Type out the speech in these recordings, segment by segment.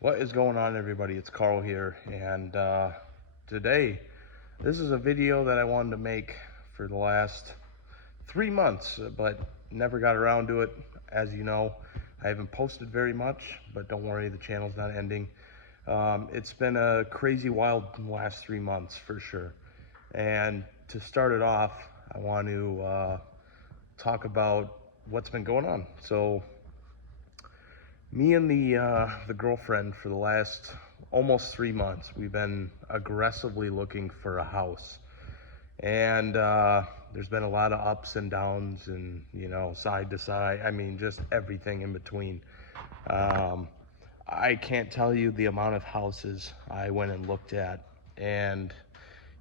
What is going on, everybody? It's Carl here, and today this is a video that I wanted to make for the last 3 months, but never got around to it. As you know, I haven't posted very much, but don't worry, the channel's not ending. It's been a crazy wild last 3 months for sure, and to start it off, I want to talk about what's been going on. So me and the girlfriend, for the last almost 3 months, we've been aggressively looking for a house, and there's been a lot of ups and downs, and side to side. I mean, just everything in between. Um, I can't tell you the amount of houses I went and looked at, and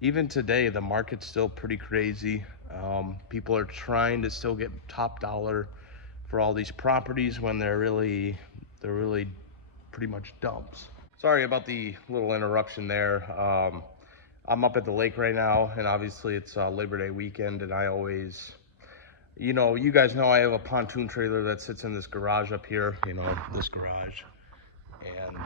even today the market's still pretty crazy. People are trying to still get top dollar for all these properties when they're really pretty much dumps. Sorry about the little interruption there. I'm up at the lake right now, and obviously it's Labor Day weekend, and I always, you guys know I have a pontoon trailer that sits in this garage up here, this garage. And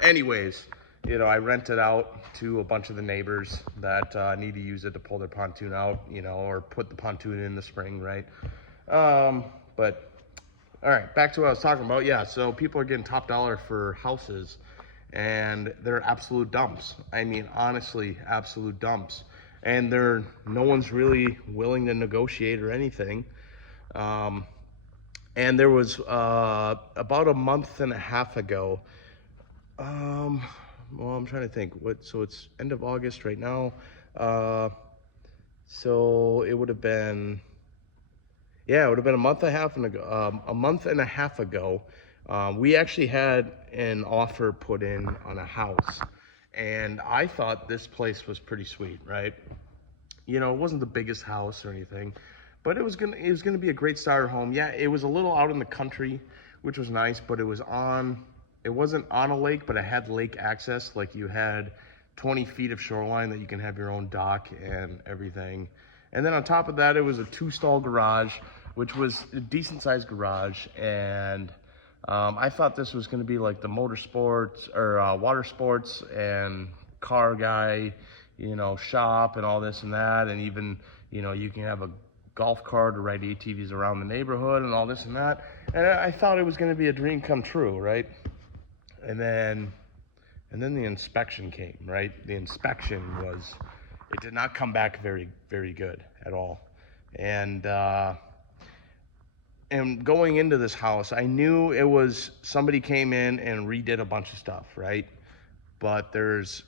anyways, I rent it out to a bunch of the neighbors that need to use it to pull their pontoon out, or put the pontoon in the spring, right? But all right, back to what I was talking about. Yeah, so people are getting top dollar for houses, and they're absolute dumps. I mean, honestly, absolute dumps. And no one's really willing to negotiate or anything. And there was about a month and a half ago. Well, I'm trying to think. So it's end of August right now. So it would have been. Yeah, it would have been a month and a half ago. We actually had an offer put in on a house, and I thought this place was pretty sweet, right? It wasn't the biggest house or anything, but it was gonna be a great starter home. Yeah, it was a little out in the country, which was nice, but it wasn't on a lake, but it had lake access. Like, you had 20 feet of shoreline that you can have your own dock and everything. And then on top of that, it was a 2-stall garage, which was a decent sized garage. And I thought this was going to be like the motorsports or water sports and car guy, shop and all this and that. And even, you can have a golf cart or ride ATVs around the neighborhood and all this and that. And I thought it was going to be a dream come true, right? And then the inspection came, right? The inspection it did not come back very, very good at all. And going into this house, I knew it was somebody came in and redid a bunch of stuff, right? But there's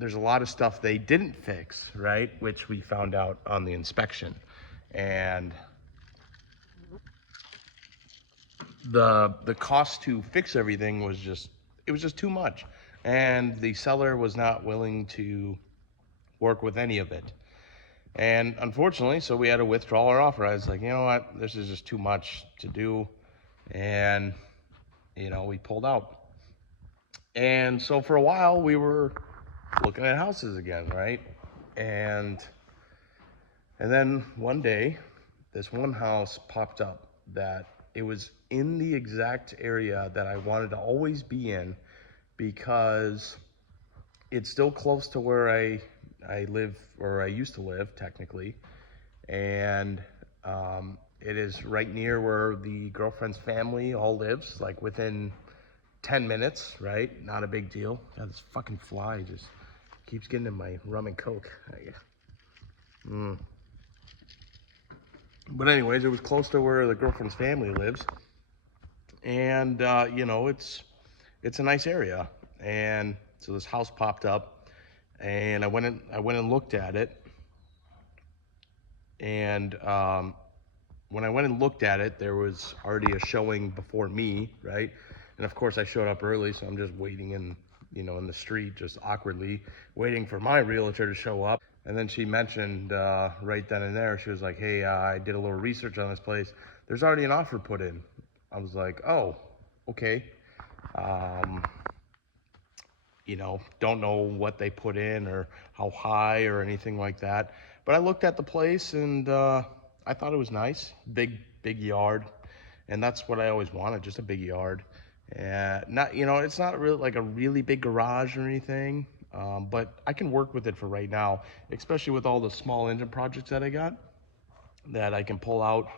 a lot of stuff they didn't fix, right? Which we found out on the inspection. And the cost to fix everything was just too much, and the seller was not willing to work with any of it. And unfortunately, so we had to withdraw our offer. I was like, you know what, this is just too much to do. And we pulled out. And so for a while we were looking at houses again, right? And then one day this one house popped up that it was in the exact area that I wanted to always be in, because it's still close to where I live, or I used to live technically. And it is right near where the girlfriend's family all lives, like within 10 minutes, right? Not a big deal. God, this fucking fly just keeps getting in my rum and coke. But anyways, it was close to where the girlfriend's family lives. And it's a nice area. And so this house popped up, and I went and looked at it. And when I went and looked at it, there was already a showing before me, right? And of course I showed up early, so I'm just waiting in the street, just awkwardly waiting for my realtor to show up. And then she mentioned right then and there, she was like, hey, I did a little research on this place. There's already an offer put in. I was like, oh, okay. Don't know what they put in or how high or anything like that. But I looked at the place, and I thought it was nice. Big yard. And that's what I always wanted, just a big yard. Not, you know, it's not really like a really big garage or anything, but I can work with it for right now, especially with all the small engine projects that I got that I can pull out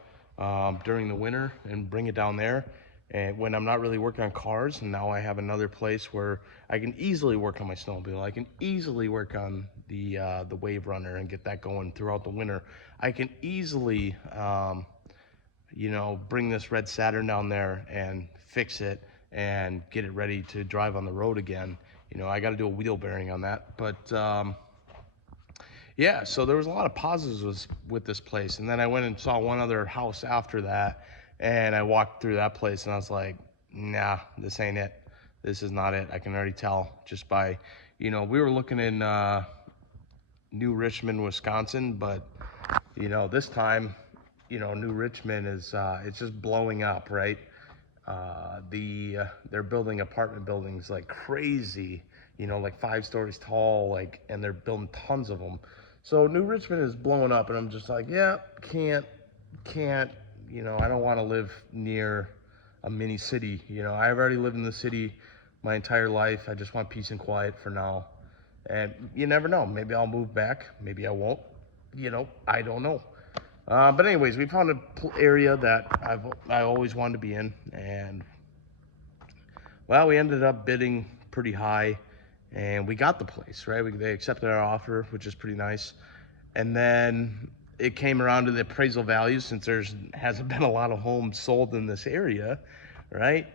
during the winter and bring it down there. And when I'm not really working on cars, and now I have another place where I can easily work on my snowmobile. I can easily work on the Wave Runner and get that going throughout the winter. I can easily, you know, bring this red Saturn down there and fix it and get it ready to drive on the road again. You know, I got to do a wheel bearing on that, but yeah, so there was a lot of positives with this place. And then I went and saw one other house after that, and I walked through that place and I was like, nah, this ain't it. This is not it. I can already tell just by, you know, we were looking in New Richmond, Wisconsin, but, you know, this time, you know, New Richmond is, it's just blowing up, right? They're building apartment buildings like crazy, you know, like 5 stories tall, like, and they're building tons of them. So New Richmond is blowing up, and I'm just like, yeah, can't, you know, I don't want to live near a mini city. You know, I've already lived in the city my entire life. I just want peace and quiet for now. And you never know, maybe I'll move back, maybe I won't, you know, I don't know. But anyways, we found an area that I always wanted to be in, and well, we ended up bidding pretty high, and we got the place, right? They accepted our offer, which is pretty nice. And then it came around to the appraisal value, since hasn't been a lot of homes sold in this area, right?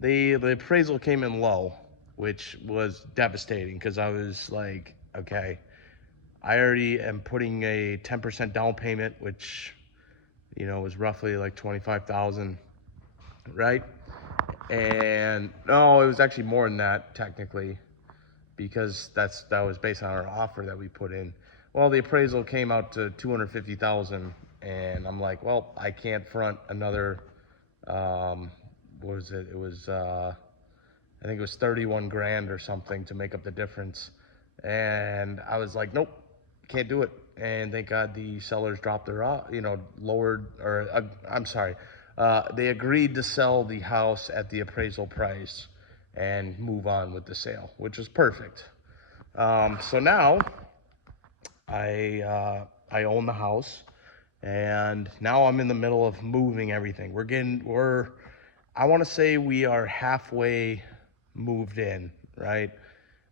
The appraisal came in low, which was devastating, because I was like, okay, I already am putting a 10% down payment, which, you know, was roughly like 25,000, right? And no, it was actually more than that technically, because that was based on our offer that we put in. Well, the appraisal came out to 250,000, and I'm like, well, I can't front another. What was it? It was I think it was 31 grand or something to make up the difference, and I was like, nope, can't do it. And thank God the sellers dropped their, you know, lowered, or I'm sorry, they agreed to sell the house at the appraisal price and move on with the sale, which was perfect. So now I own the house, and now I'm in the middle of moving everything. I want to say we are halfway moved in, right?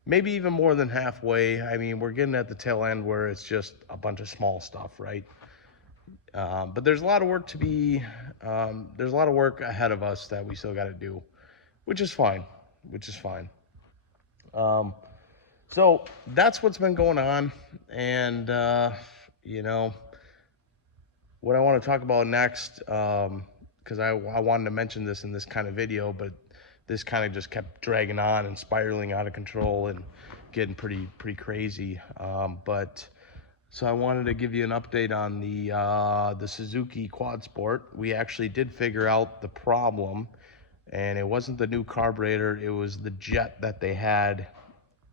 Maybe even more than halfway. I mean, we're getting at the tail end where it's just a bunch of small stuff, right? But there's a lot of work there's a lot of work ahead of us that we still got to do, which is fine, So that's what's been going on. And, you know, what I want to talk about next, because I wanted to mention this in this kind of video, but this kind of just kept dragging on and spiraling out of control and getting pretty crazy. So I wanted to give you an update on the Suzuki Quad Sport. We actually did figure out the problem, and it wasn't the new carburetor, it was the jet that they had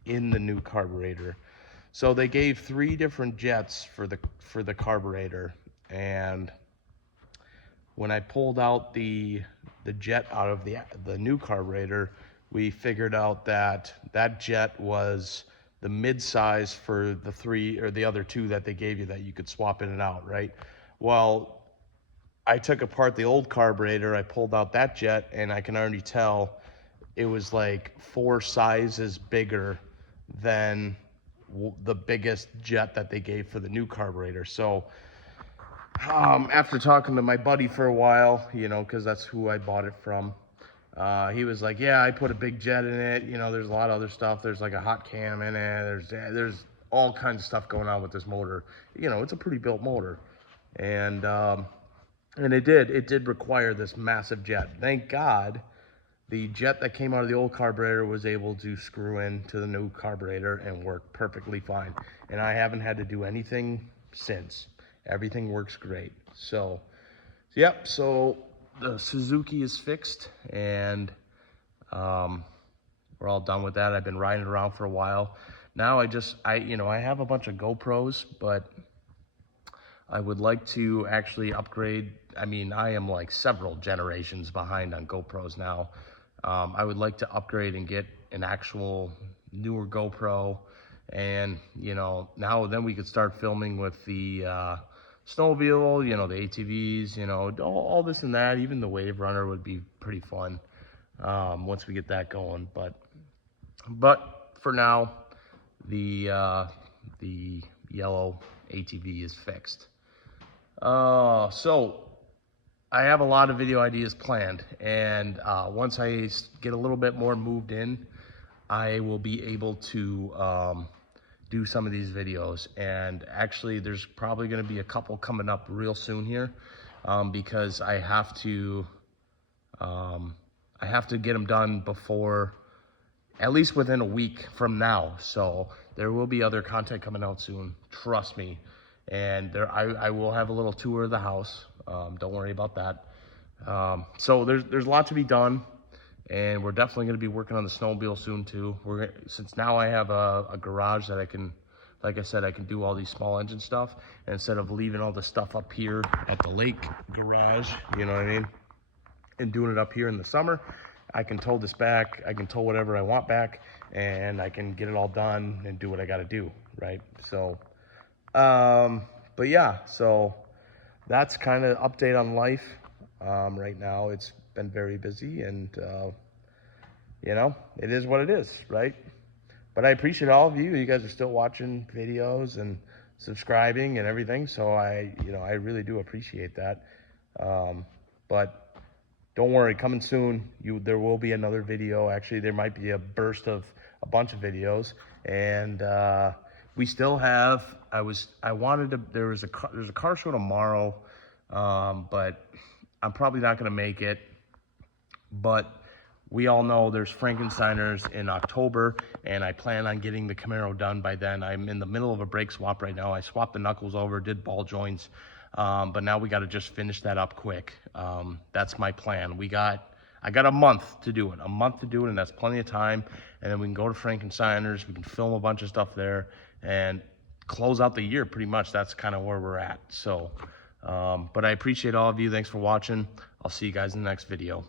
in the new carburetor. So they gave 3 different jets for the carburetor, and when I pulled out the jet out of the new carburetor, we figured out that jet was the mid-size for the 3 or the other 2 that they gave you that you could swap in and out, right? Well, I took apart the old carburetor, I pulled out that jet, and I can already tell it was like 4 sizes bigger than the biggest jet that they gave for the new carburetor. So after talking to my buddy for a while, you know, because that's who I bought it from, he was like, yeah, I put a big jet in it. You know, there's a lot of other stuff. There's like a hot cam in it. There's all kinds of stuff going on with this motor. You know, it's a pretty built motor. And it did require this massive jet. Thank God the jet that came out of the old carburetor was able to screw into the new carburetor and work perfectly fine. And I haven't had to do anything since. Everything works great. So, yep, so the Suzuki is fixed, and we're all done with that. I've been riding around for a while. Now I have a bunch of GoPros, but I would like to actually upgrade. I mean, I am like several generations behind on GoPros now. I would like to upgrade and get an actual newer GoPro, and then we could start filming with the snowmobile, the ATVs, all this and that. Even the Wave Runner would be pretty fun once we get that going. But for now, the yellow ATV is fixed. So I have a lot of video ideas planned, and once I get a little bit more moved in, I will be able to do some of these videos. And actually, there's probably going to be a couple coming up real soon here, because I have to get them done before, at least within a week from now. So there will be other content coming out soon, trust me. And I will have a little tour of the house. Don't worry about that. So there's a lot to be done, and we're definitely going to be working on the snowmobile soon too. Since now I have a garage that I can, like I said, I can do all these small engine stuff, and instead of leaving all the stuff up here at the lake garage, you know what I mean, and doing it up here in the summer, I can tow this back. I can tow whatever I want back, and I can get it all done and do what I got to do, right? So but yeah, so that's kind of update on life. Right now it's been very busy, and it is what it is, right? But I appreciate all of you. You guys are still watching videos and subscribing and everything, so I really do appreciate that. But don't worry, coming soon, there will be another video. Actually, there might be a burst of a bunch of videos, and we still have, there's a car show tomorrow, but I'm probably not going to make it. But we all know there's Frankensteiners in October, and I plan on getting the Camaro done by then. I'm in the middle of a brake swap right now. I swapped the knuckles over, did ball joints, but now we got to just finish that up quick. That's my plan. I got a month to do it, and that's plenty of time. And then we can go to Frankensteiners, we can film a bunch of stuff there, and close out the year pretty much. That's kind of where we're at. So, but I appreciate all of you. Thanks for watching. I'll see you guys in the next video.